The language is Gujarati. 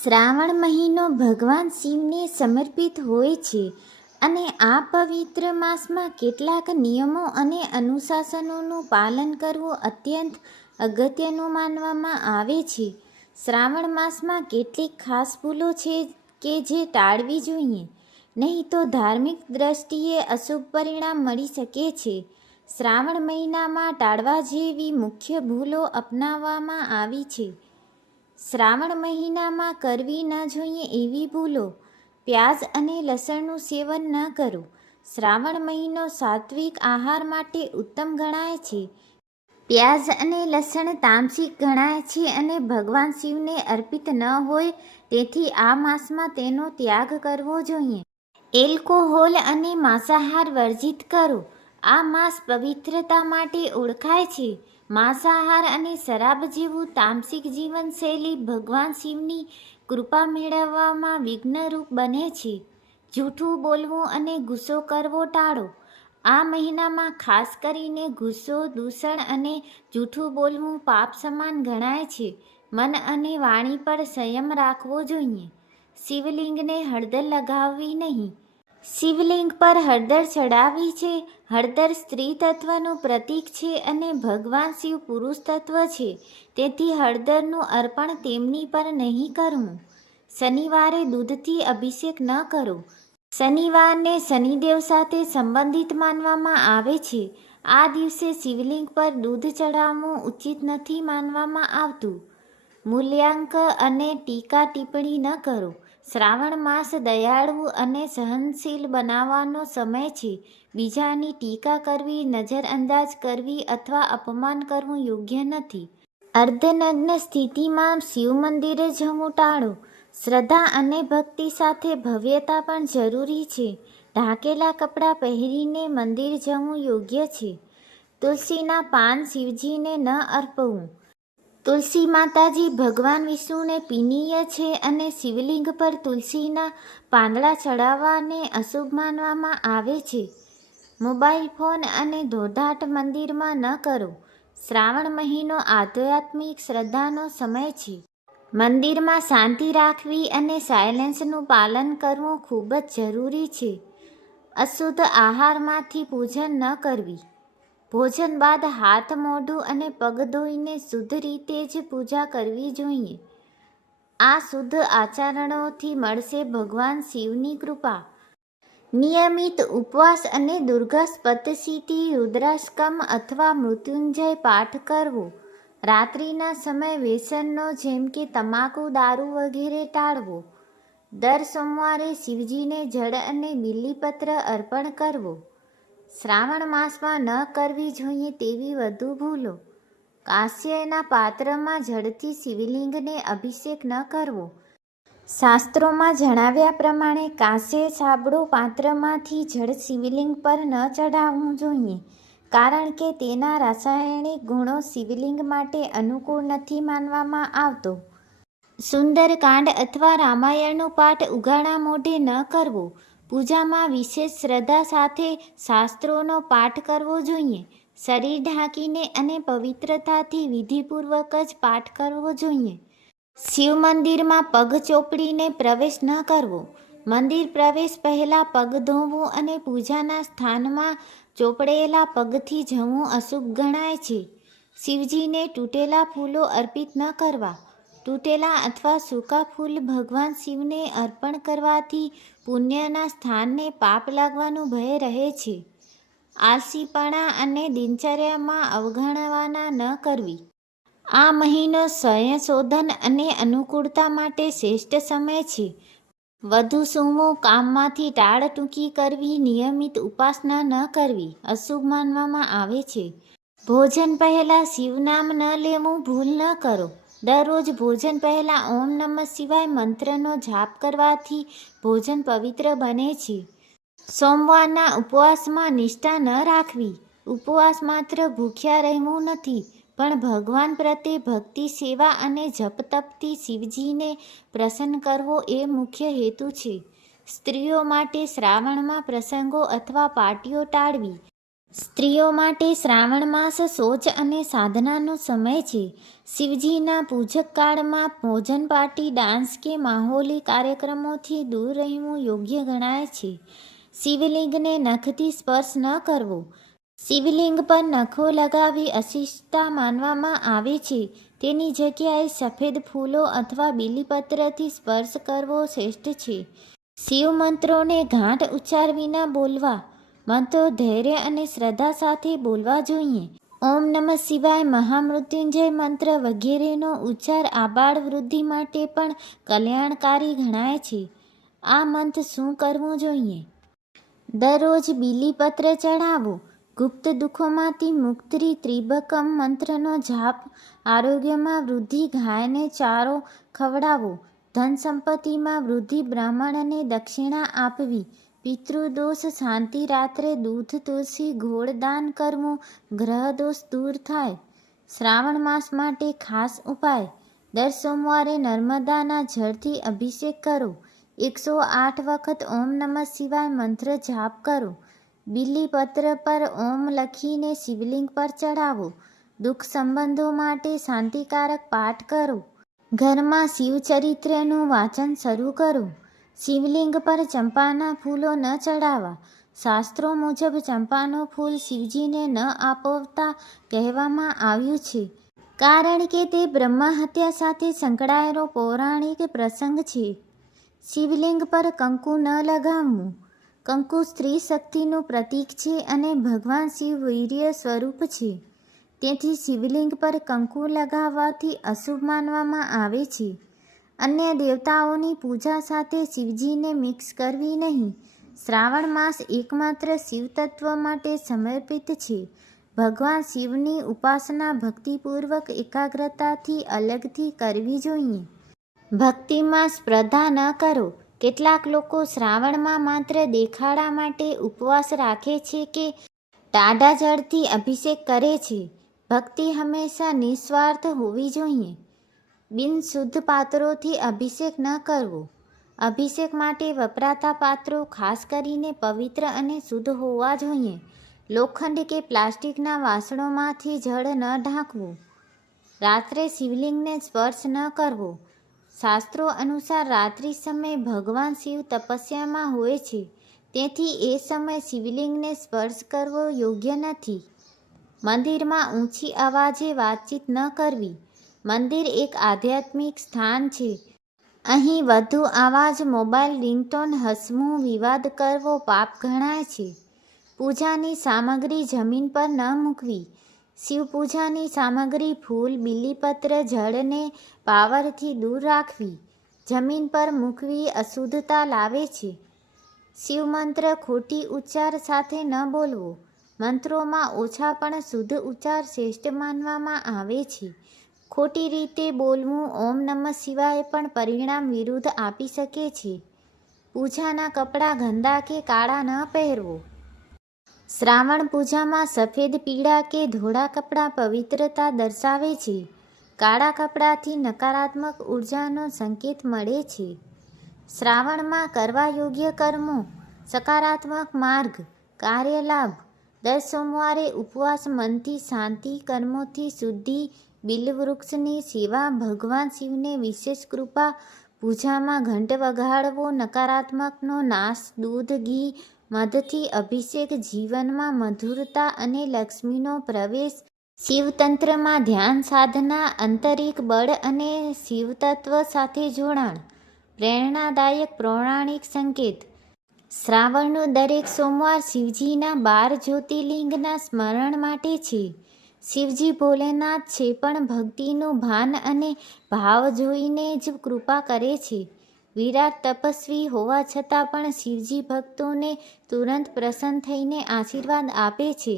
શ્રાવણ મહિનો ભગવાન શિવને સમર્પિત હોય છે અને આ પવિત્ર માસમાં કેટલાક નિયમો અને અનુશાસનોનું પાલન કરવું અત્યંત અગત્યનું માનવામાં આવે છે. શ્રાવણ માસમાં કેટલીક ખાસ ભૂલો છે કે જે ટાળવી જોઈએ, નહીં તો ધાર્મિક દ્રષ્ટિએ અશુભ પરિણામ મળી શકે છે. શ્રાવણ મહિનામાં ટાળવા જેવી મુખ્ય ભૂલો અપનાવવામાં આવી છે. શ્રાવણ મહિનામાં કરવી ન જોઈએ એવી ભૂલો: પ્યાજ અને લસણનું સેવન ન કરો. શ્રાવણ મહિનો સાત્વિક આહાર માટે ઉત્તમ ગણાય છે. પ્યાજ અને લસણ તામસિક ગણાય છે અને ભગવાન શિવને અર્પિત ન હોય, તેથી આ માસમાં તેનો ત્યાગ કરવો જોઈએ. એલ્કોહોલ અને માંસાહાર વર્જિત કરો. આ માસ પવિત્રતા માટે ઓળખાય છે. માંસાહાર અને શરાબ જેવું તામસિક જીવનશૈલી ભગવાન શિવની કૃપા મેળવવામાં વિઘ્નરૂપ બને છે. જૂઠું બોલવું અને ગુસ્સો કરવો ટાળો. આ મહિનામાં ખાસ કરીને ગુસ્સો, દૂષણ અને જૂઠું બોલવું પાપ સમાન ગણાય છે. મન અને વાણી પર સંયમ રાખવો જોઈએ. શિવલિંગને હળદર લગાવવી નહીં. શિવલિંગ પર હળદર ચડાવવી છે. હળદર સ્ત્રી તત્વનું પ્રતીક છે અને ભગવાન શિવ પુરુષ તત્વ છે, તેથી હળદરનું અર્પણ તેમની પર નહીં કરવું. શનિવારે દૂધથી અભિષેક ન કરો. શનિવારને શનિદેવ સાથે સંબંધિત માનવામાં આવે છે. આ દિવસે શિવલિંગ પર દૂધ ચડાવવું ઉચિત નથી માનવામાં આવતું. મૂલ્યાંક અને ટીકા ટિપ્પણી ન કરો. શ્રાવણ માસ દયાળુ અને સહનશીલ બનાવવાનો સમય છે. બીજાની ટીકા કરવી, નજરઅંદાજ કરવી અથવા અપમાન કરવું યોગ્ય નથી. અર્ધનગ્ન સ્થિતિમાં શિવ મંદિરે જવું ટાળો. શ્રદ્ધા અને ભક્તિ સાથે ભવ્યતા પણ જરૂરી છે. ઢાંકેલા કપડાં પહેરીને મંદિર જવું યોગ્ય છે. તુલસીના પાન શિવજીને ન અર્પવું. તુલસી માતાજી ભગવાન વિષ્ણુને પ્રિય છે અને શિવલિંગ પર તુલસીના પાંદડા ચડાવવાને અશુભ માનવામાં આવે છે. મોબાઈલ ફોન અને દોડાટ મંદિરમાં ન કરો. શ્રાવણ મહિનો આધ્યાત્મિક શ્રદ્ધાનો સમય છે. મંદિરમાં શાંતિ રાખવી અને સાયલેન્સનું પાલન કરવું ખૂબ જ જરૂરી છે. અશુદ્ધ આહારમાંથી પૂજન ન કરવી. ભોજન બાદ હાથ, મોઢું અને પગ ધોઈને શુદ્ધ રીતે જ પૂજા કરવી જોઈએ. આ શુદ્ધ આચરણોથી મળશે ભગવાન શિવની કૃપા. નિયમિત ઉપવાસ અને દુર્ગા સપ્તશતી, રુદ્રાષ્ટકમ અથવા મૃત્યુંજય પાઠ કરવો. રાત્રિના સમયે વ્યસનો જેમ કે તમાકુ, દારૂ વગેરે ટાળવો. દર સોમવારે શિવજીને જળ અને બીલીપત્ર અર્પણ કરવો. શ્રાવણ માસમાં ન કરવી જોઈએ તેવી વધુ ભૂલો: કાંસ્યના પાત્રમાં જળથી શિવલિંગને અભિષેક ન કરવો. શાસ્ત્રોમાં જણાવ્યા પ્રમાણે કાંસ્ય સાબડું પાત્રમાંથી જળ શિવલિંગ પર ન ચડાવવું જોઈએ, કારણ કે તેના રાસાયણિક ગુણો શિવલિંગ માટે અનુકૂળ નથી માનવામાં આવતો. સુંદરકાંડ અથવા રામાયણનો પાઠ ઉઘાડા મોઢે ન કરવો. પૂજામાં વિશેષ શ્રદ્ધા સાથે શાસ્ત્રોનો પાઠ કરવો જોઈએ. શરીર ઢાંકીને અને પવિત્રતાથી વિધિપૂર્વક જ પાઠ કરવો જોઈએ. શિવ મંદિરમાં પગ ચોપડીને પ્રવેશ ન કરવો. મંદિર પ્રવેશ પહેલાં પગ ધોવું અને પૂજાના સ્થાનમાં ચોપડેલા પગથી જવું અશુભ ગણાય છે. શિવજીને તૂટેલા ફૂલો અર્પિત ન કરવા. તૂટેલા અથવા સૂકા ફૂલ ભગવાન શિવને અર્પણ કરવાથી પુણ્યના સ્થાનને પાપ લાગવાનો ભય રહે છે. આળસીપણા અને દિનચર્યામાં અવગણના ન કરવી. આ મહિનો સંશોધન અને અનુકૂળતા માટે શ્રેષ્ઠ સમય છે. વધુ સૂવું, કામમાંથી ટાળ ટૂંકી કરવી, નિયમિત ઉપાસના ન કરવી અશુભ માનવામાં આવે છે. ભોજન પહેલાં શિવનામ ન લેવું ભૂલ ન કરો. દરરોજ ભોજન પહેલાં ઓમ નમઃ શિવાય મંત્રનો જાપ કરવાથી ભોજન પવિત્ર બને છે. સોમવારના ઉપવાસમાં નિષ્ઠા ન રાખવી. ઉપવાસ માત્ર ભૂખ્યા રહેવું નથી, પણ ભગવાન પ્રત્યે ભક્તિ, સેવા અને જપ-તપથી શિવજીને પ્રસન્ન કરવો એ મુખ્ય હેતુ છે. સ્ત્રીઓ માટે શ્રાવણમાં પ્રસંગો અથવા પાર્ટીઓ ટાળવી. સ્ત્રીઓ માટે શ્રાવણ માસ શૌચ અને સાધનાનો સમય છે. શિવજીના પૂજક કાળમાં ભોજન પાર્ટી, ડાન્સ કે માહોલી કાર્યક્રમોથી દૂર રહેવું યોગ્ય ગણાય છે. શિવલિંગને નખથી સ્પર્શ ન કરવો. શિવલિંગ પર નખો લગાવી અશિષ્ટતા માનવામાં આવે છે. તેની જગ્યાએ સફેદ ફૂલો અથવા બીલીપત્રથી સ્પર્શ કરવો શ્રેષ્ઠ છે. શિવ મંત્રોને ગાંઠ ઉચ્ચાર વિના બોલવા. મંત્રો ધૈર્ય અને શ્રદ્ધા સાથે બોલવા જોઈએ. ઓમ નમઃ શિવાય, મહામૃત્યુંજય મંત્ર વગેરેનો ઉચ્ચાર આબાળ વૃદ્ધિ માટે પણ કલ્યાણકારી ગણાય છે. આ મંત્ર શું કરવું જોઈએ? દરરોજ બીલીપત્ર ચઢાવો. ગુપ્ત દુઃખોમાંથી મુક્તિ. ત્રિબકમ મંત્રનો જાપ. આરોગ્યમાં વૃદ્ધિ. ગાયને ચારો ખવડાવો. ધન સંપત્તિમાં વૃદ્ધિ. બ્રાહ્મણને દક્ષિણા આપવી. પિતૃદોષ શાંતિ. રાત્રે દૂધ તુલસી ગોળ દાન કરવું. ગ્રહ દોષ દૂર થાય. શ્રાવણ માસ માટે ખાસ ઉપાય. દર સોમવારે નર્મદાના જળથી અભિષેક કરો. 108 વખત ઓમ નમઃ શિવાય મંત્ર જાપ કરો. બીલીપત્ર પર ઓમ લખીને શિવલિંગ પર ચઢાવો. દુઃખ સંબંધો માટે શાંતિકારક પાઠ કરો. ઘરમાં શિવચરિત્રનું વાંચન શરૂ કરો. શિવલિંગ પર ચંપાના ફૂલો ન ચડાવવા. શાસ્ત્રો મુજબ ચંપાનો ફૂલ શિવજીને ન આપવતા કહેવામાં આવ્યું છે, કારણ કે તે બ્રહ્મહત્યા સાથે સંકળાયેલો પૌરાણિક પ્રસંગ છે. શિવલિંગ પર કંકુ ન લગાવવું. કંકુ સ્ત્રી શક્તિનું પ્રતીક છે અને ભગવાન શિવ વીર્ય સ્વરૂપ છે. તેથી શિવલિંગ પર કંકુ લગાવવાથી અશુભ માનવામાં આવે છે. અન્ય દેવતાઓની પૂજા સાથે શિવજીને મિક્સ કરવી નહીં. શ્રાવણ માસ એકમાત્ર શિવ તત્વ માટે સમર્પિત છે. ભગવાન શિવની ઉપાસના ભક્તિપૂર્વક એકાગ્રતાથી અલગથી કરવી જોઈએ. ભક્તિમાં સ્પર્ધા ન કરો. કેટલાક લોકો શ્રાવણમાં માત્ર દેખાડા માટે ઉપવાસ રાખે છે કે ટાઢા જળથી અભિષેક કરે છે. ભક્તિ હંમેશા નિસ્વાર્થ હોવી જોઈએ. બિનશુદ્ધ પાત્રોથી અભિષેક ન કરવો. અભિષેક માટે વપરાતા પાત્રો ખાસ કરીને પવિત્ર અને શુદ્ધ હોવા જોઈએ. લોખંડ કે પ્લાસ્ટિકના વાસણોમાંથી જળ ન ઢાંકવું. રાત્રે શિવલિંગને સ્પર્શ ન કરવો. શાસ્ત્રો અનુસાર રાત્રિ સમયે ભગવાન શિવ તપસ્યામાં હોય છે, તેથી એ સમયે શિવલિંગને સ્પર્શ કરવો યોગ્ય નથી. મંદિરમાં ઊંચી અવાજે વાતચીત ન કરવી. મંદિર એક આધ્યાત્મિક સ્થાન છે. અહીં વધુ અવાજ, મોબાઈલ રિંગટોન, હસવું, વિવાદ કરવો પાપ ગણાય છે. પૂજાની સામગ્રી જમીન પર ન મૂકવી. શિવ પૂજાની સામગ્રી ફૂલ, બીલીપત્ર, જળને પાવરથી દૂર રાખવી. જમીન પર મૂકવી અશુદ્ધતા લાવે છે. શિવ મંત્ર ખોટી ઉચ્ચાર સાથે ન બોલવો. મંત્રોમાં ઓછા પણ શુદ્ધ ઉચ્ચાર શ્રેષ્ઠ માનવામાં આવે છે. ખોટી રીતે બોલવું ઓમ નમઃ શિવાય પણ પરિણામ વિરુદ્ધ આપી શકે છે. પૂજાના કપડાં ગંદા કે કાળા ન પહેરવો. શ્રાવણ પૂજામાં સફેદ, પીળા કે ધોળા કપડાં પવિત્રતા દર્શાવે છે. કાળા કપડાથી નકારાત્મક ઉર્જાનો સંકેત મળે છે. શ્રાવણમાં કરવા યોગ્ય કર્મો. સકારાત્મક માર્ગ. કાર્યલાભ. દર સોમવારે ઉપવાસ, મનથી શાંતિ, કર્મોથી શુદ્ધિ, બિલ્વવૃક્ષની સેવા, ભગવાન શિવને વિશેષ કૃપા. પૂજામાં ઘંટ વગાડવો. નકારાત્મકનો નાશ. દૂધ, ઘી, મધથી અભિષેક. જીવનમાં મધુરતા અને લક્ષ્મીનો પ્રવેશ. શિવતંત્રમાં ધ્યાન સાધના. આંતરિક બળ અને શિવતત્વ સાથે જોડાણ. પ્રેરણાદાયક પૌરાણિક સંકેત. શ્રાવણનો દરેક સોમવાર શિવજીના 12 જ્યોતિર્લિંગના સ્મરણ માટે છે. શિવજી ભોલેનાથ છે, પણ ભક્તિનું ભાન અને ભાવ જોઈને જ કૃપા કરે છે. વિરાટ તપસ્વી હોવા છતાં પણ શિવજી ભક્તોને તુરંત પ્રસન્ન થઈને આશીર્વાદ આપે છે.